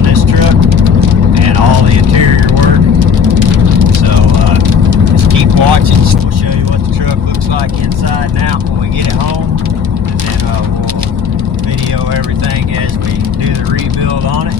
on this truck and all the interior work. So just keep watching. We'll show you what the truck looks like inside and out when we get it home, and then we'll video everything as we do the rebuild on it.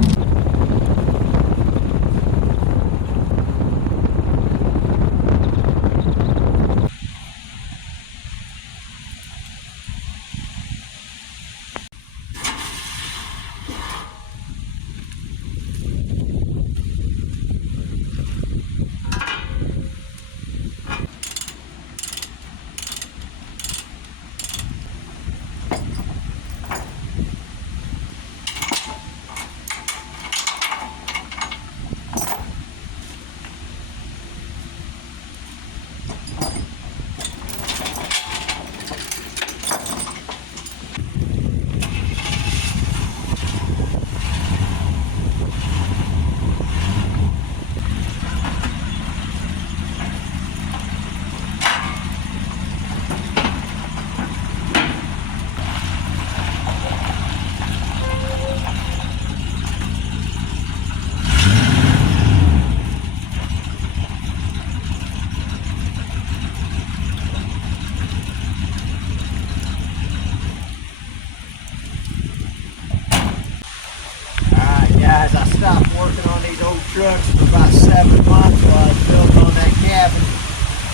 Guys, I stopped working on these old trucks for about 7 months while I was building on that cabin.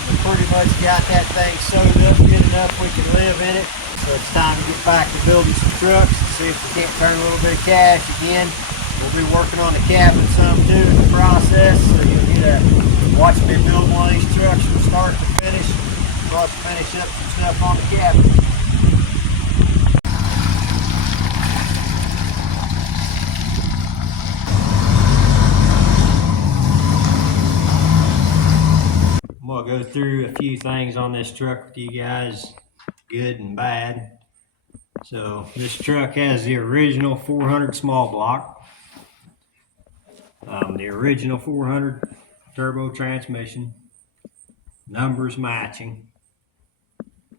We pretty much got that thing sewed up good enough we can live in it. So it's time to get back to building some trucks and see if we can't turn a little bit of cash again. We'll be working on the cabin some too in the process, so you'll get to watch me build one of these trucks from start to finish. We'll have to finish up some stuff on the cabin. I'm going to go through a few things on this truck with you guys, good and bad. So this truck has the original 400 small block, the original 400 turbo transmission, numbers matching,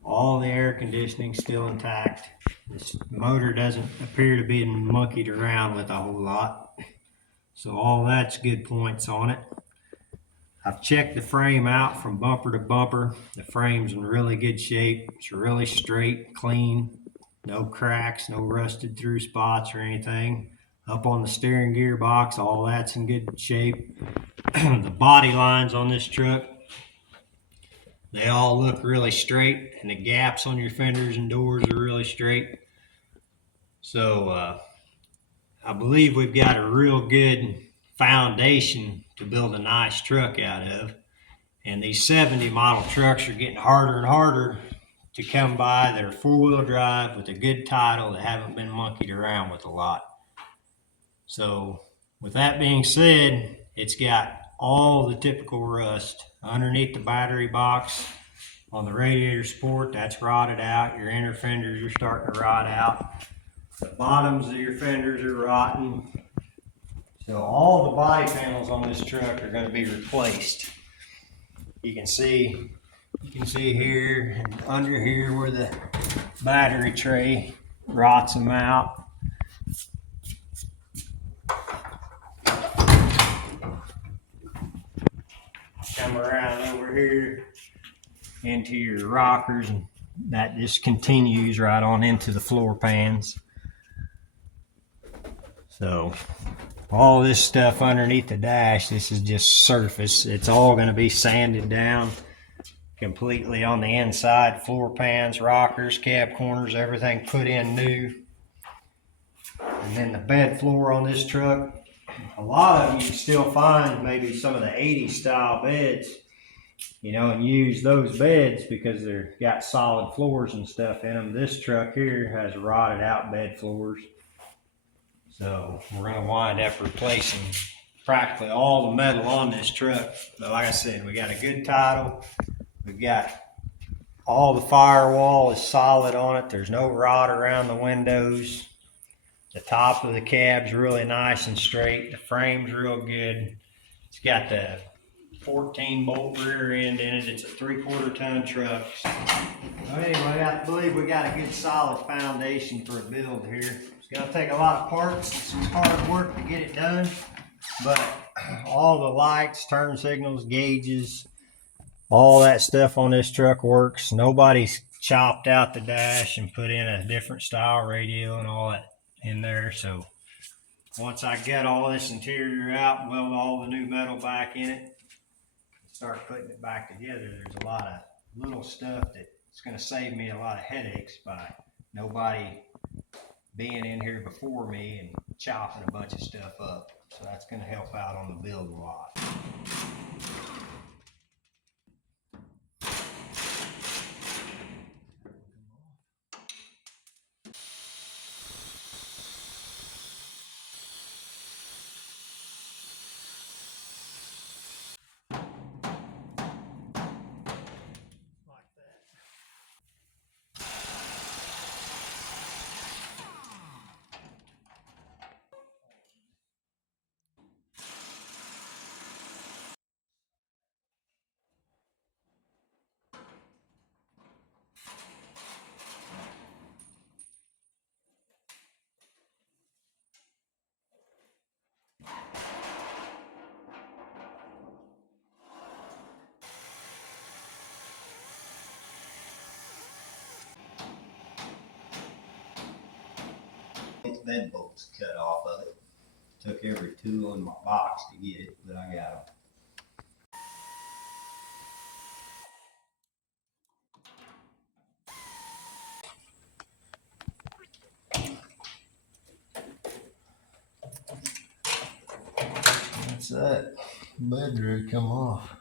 all the air conditioning still intact. This motor doesn't appear to be monkeyed around with a whole lot, so all that's good points on it. I've checked the frame out from bumper to bumper. The frame's in really good shape. It's really straight, clean, no cracks, no rusted through spots or anything. Up on the steering gear box, all that's in good shape. The body lines on this truck, they all look really straight, and the gaps on your fenders and doors are really straight. So I believe we've got a real good foundation to build a nice truck out of. And these 70 model trucks are getting harder and harder to come by. They're 4-wheel drive with a good title that haven't been monkeyed around with a lot. So with that being said, it's got all the typical rust underneath the battery box. On the radiator support, that's rotted out. Your inner fenders are starting to rot out. The bottoms of your fenders are rotten. So all the body panels on this truck are going to be replaced. You can see here and under here where the battery tray rots them out. Come around over here into your rockers, and that just continues right on into the floor pans. So all this stuff underneath the dash, this is just surface. It's all going to be sanded down completely on the inside. Floor pans, rockers, cab corners, everything put in new. And then the bed floor on this truck, a lot of them you can still find maybe some of the 80s style beds, you know, and use those beds because they're got solid floors and stuff in them. This truck here has rotted out bed floors. So we're going to wind up replacing practically all the metal on this truck. But like I said, we got a good title. We've got all the firewall is solid on it. There's no rot around the windows. The top of the cab's really nice and straight. The frame's real good. It's got the 14 bolt rear end in it. It's a 3/4 ton truck. So anyway, I believe we got a good solid foundation for a build here. It's gonna take a lot of parts, some hard work to get it done, but all the lights, turn signals, gauges, all that stuff on this truck works. Nobody's chopped out the dash and put in a different style radio and all that in there. So once I get all this interior out, weld all the new metal back in it, start putting it back together, there's a lot of little stuff that's going to save me a lot of headaches by nobody being in here before me and chopping a bunch of stuff up. So that's going to help out on the build a lot. Vent bolts cut off of it. Took every tool in my box to get it, but I got them. That's that. Bud drew come off.